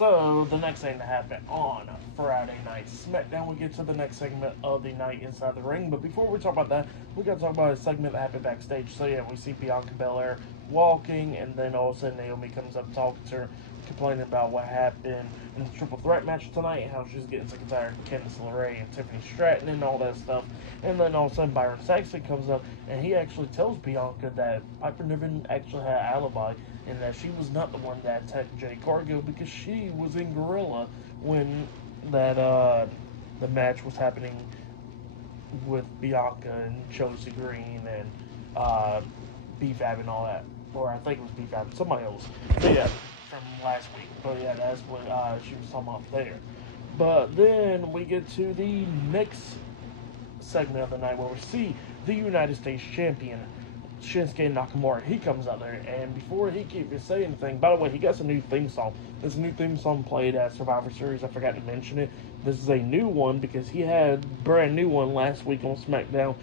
So, the next thing that happened on Friday Night SmackDown, we get to the next segment of the night inside the ring. But before we talk about that, we got to talk about a segment that happened backstage. So, yeah, we see Bianca Belair walking, and then all of a sudden Naomi comes up talking to her, complaining about what happened in the triple threat match tonight, and how she's getting sick and tired of Candice LeRae and Tiffany Stratton and all that stuff. And then all of a sudden Byron Saxton comes up, and he actually tells Bianca that Piper Niven actually had an alibi, and that she was not the one that attacked Jay Cargill because she was in Gorilla when the match was happening with Bianca and Chelsea Green and B-Fab and all that. Or I think it was B-Fab, somebody else. But yeah, from last week. But yeah, that's what she was talking about there. But then we get to the next segment of the night where we see the United States Champion Shinsuke Nakamura. He comes out there, and before he can even say anything, by the way, he got a new theme song. This new theme song played at Survivor Series. I forgot to mention it. This is a new one because he had a brand new one last week on SmackDown.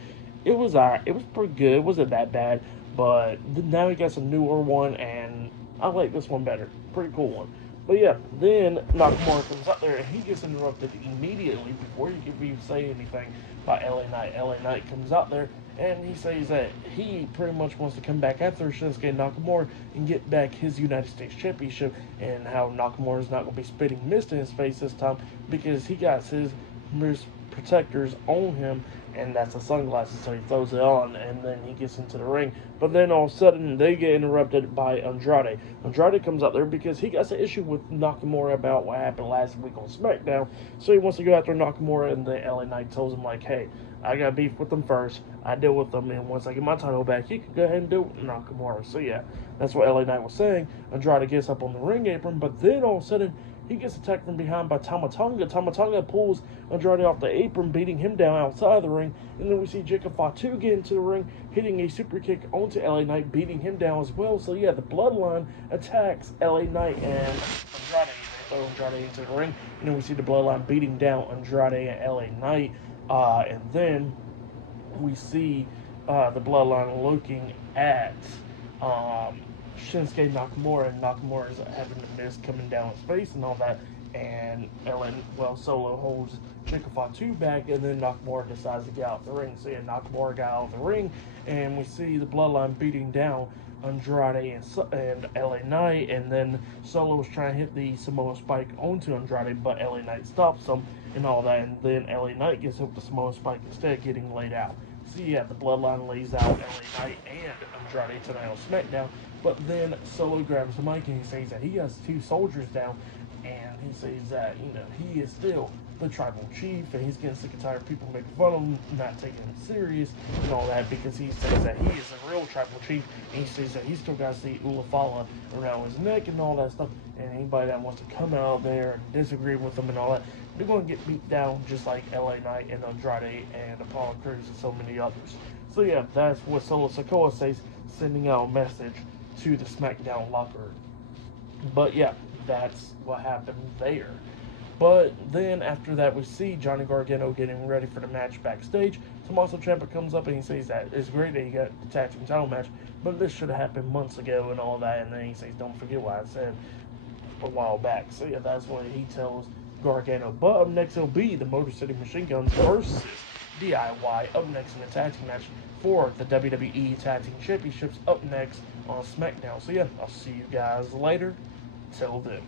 It was alright. It was pretty good. It wasn't that bad, but now he got some newer one, and I like this one better. Pretty cool one. But yeah, then Nakamura comes up there and he gets interrupted immediately before you can even say anything by LA Knight. LA Knight comes out there and he says that he pretty much wants to come back after Shinsuke Nakamura and get back his United States Championship, and how Nakamura is not going to be spitting mist in his face this time because he got his mist protectors on him, and that's the sunglasses, so he throws it on and then he gets into the ring. But then all of a sudden they get interrupted by Andrade. Andrade comes out there because he got an issue with Nakamura about what happened last week on SmackDown, so he wants to go after Nakamura, and the LA Knight tells him like, hey, I got beef with them first, I deal with them, and once I get my title back, you can go ahead and do it with Nakamura. So yeah, that's what LA Knight was saying. Andrade gets up on the ring apron, but then all of a sudden he gets attacked from behind by Tama Tonga. Tama Tonga pulls Andrade off the apron, beating him down outside of the ring. And then we see Jacob Fatu get into the ring, hitting a super kick onto LA Knight, beating him down as well. So yeah, the Bloodline attacks LA Knight and Andrade. They throw Andrade into the ring. And then we see the Bloodline beating down Andrade and LA Knight. And then we see the Bloodline looking at Shinsuke Nakamura, and Nakamura is having the mist coming down his face and all that, and Solo holds Jacob Fatu back, and then Nakamura decides to get out of the ring. So yeah, Nakamura got out of the ring, and we see the Bloodline beating down Andrade and LA Knight, and then Solo was trying to hit the Samoa Spike onto Andrade, but LA Knight stops him and all that, and then LA Knight gets hit with the Samoa Spike instead, getting laid out. So yeah, the Bloodline lays out LA Knight and Andrade tonight on SmackDown. But then Solo grabs the mic and he says that he has 2 soldiers down, and he says that, he is still the tribal chief, and he's getting sick and tired of people making fun of him, not taking him serious and all that, because he says that he is a real tribal chief, and he says that he still got the Ulafala around his neck and all that stuff, and anybody that wants to come out there and disagree with him and all that, they're going to get beat down just like LA Knight and Andrade and Apollo Crews and so many others. So yeah, that's what Solo Sikoa says, sending out a message to the SmackDown locker. But yeah, that's what happened there. But then after that, we see Johnny Gargano getting ready for the match backstage. Tommaso Ciampa comes up and he says that it's great that he got the tag team title match, but this should have happened months ago and all that. And then he says, don't forget what I said a while back. So yeah, that's what he tells Gargano. But up next, it'll be the Motor City Machine Guns versus DIY up next in the tag team match for the WWE Tag Team Championships up next on SmackDown. So yeah, I'll see you guys later. Till then.